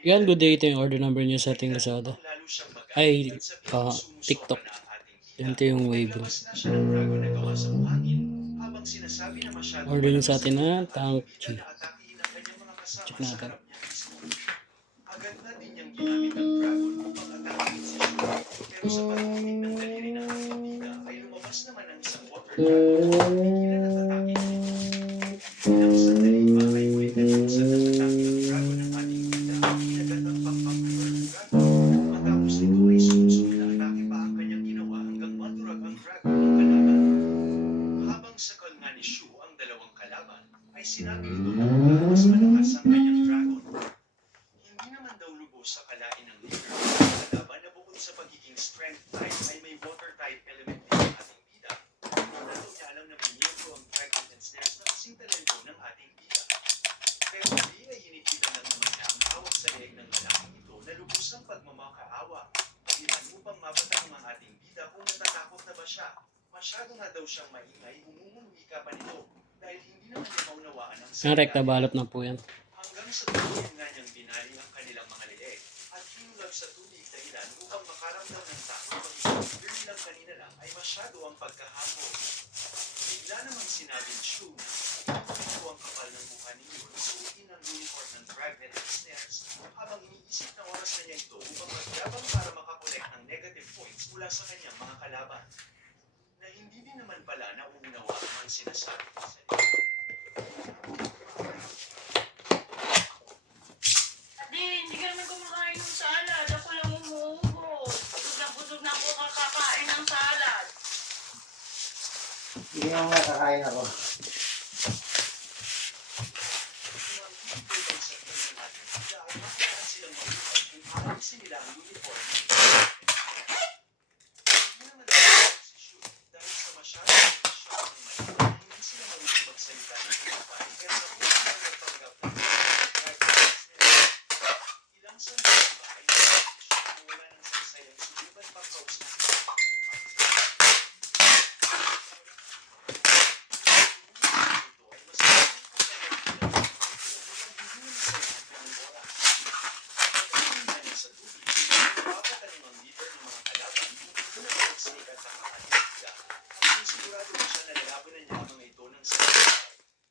Yan, good day. Ito yung order number niyo sa ating Lazada. Ay, TikTok. Ito yung wave. Order niyo sa atin na Tangchi. Check natin. Agad na din niyang ginamit ang dragon upang atakin si Shu. Pero sa pag-ibig ng daliri ng ating bida ay lumabas naman ang isang water dragon na pigilan at atakin nito. Ilang sandali pa ay muli na lubos at natatake ang dragon ng ating bida at inagat ang pakpak-water dragon. Matapos nito ay sunod-sunod na atake pa ang kanyang ginawa hanggang madurag ang dragon ng kalaban. Habang sakal nga ni Shu ang dalawang kalaban, ay sinabi nito na mas malakas ang kanyang dragon. Hindi naman daw lubos sa kalain ng leader ng kalaban na bukod sa pagiging strength type ay may water type element din ang ating bida. Hindi na daw niya alam na may niyento ang dragon and snares na kasing talento ng ating bida. Pero hindi ay inigitan lang naman niya ang hawak sa leeg ng lalaking ito na lubos ang pagmamakaawa. Dahilan upang mapatanong ang ating bida kung natatakot na ba siya. Masyado nga daw siyang maingay, umumuwi ka pa nito dahil hindi naman niya maunawaan ang Ang rekta balot na po yan. hanggang sa tuluyan nga niyang binali ang kanilang mga leeg at hinulag sa tubig dahilan upang makaramdam ng takot pag-isang nilang kanina lang ay masyado ang pagkahapon. Bigla namang sinabi ni Shu na ito ang kapal ng mukha ninyo na suotin ng uniform ng dragon and snares habang iniisip na oras na niya ito upang magyabang para makakolek ng negative points mula sa kanyang mga kalaban. Na hindi din naman pala nauunawaan ang sinasabi niya sa nila. Hindi ka naman kumakain ng salad. Ako lang umuubos. Busog na ako kakakain ng salad. Hindi naman makakain ako.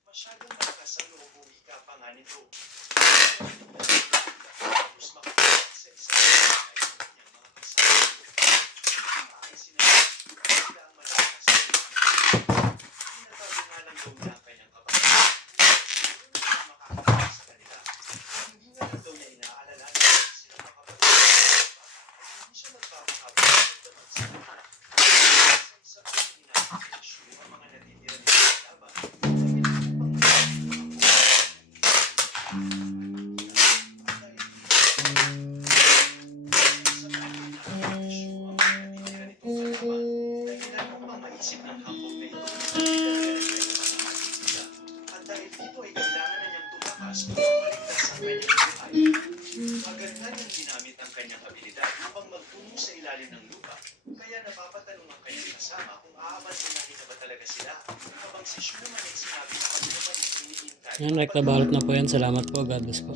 Masyadong malakas ang loob ka pa nga nito. Tapos makapagod sa isang ay kanyang mga kasama. Ay sinabi, sila ang malakas sa loob nito. Tinatago nga lang daw niya ang kanyang kapatid. Siguro na makakatakas sa kanila. Hindi nga lang daw niya inaalala na sila makapagod. Ay hindi siya nagpapakabot ng damag sa kanila. Sa isang pininahin ni Shu ang mga natitira nito sa laban. Isip ng hambog na ito at dahil dito ay kailangan na niyang tumakas upang maligtas ang kanyang buhay. Agad na niyang ginamit ang kanyang abilidad upang magtungo sa ilalim ng lupa, kaya napapatanong ang kanyang kasama kung aabansunahin na ba talaga sila habang si Shu naman ay sinabi na pag naman ito hinihintay. Yan, rekta balot na po yan. Salamat po. God bless po.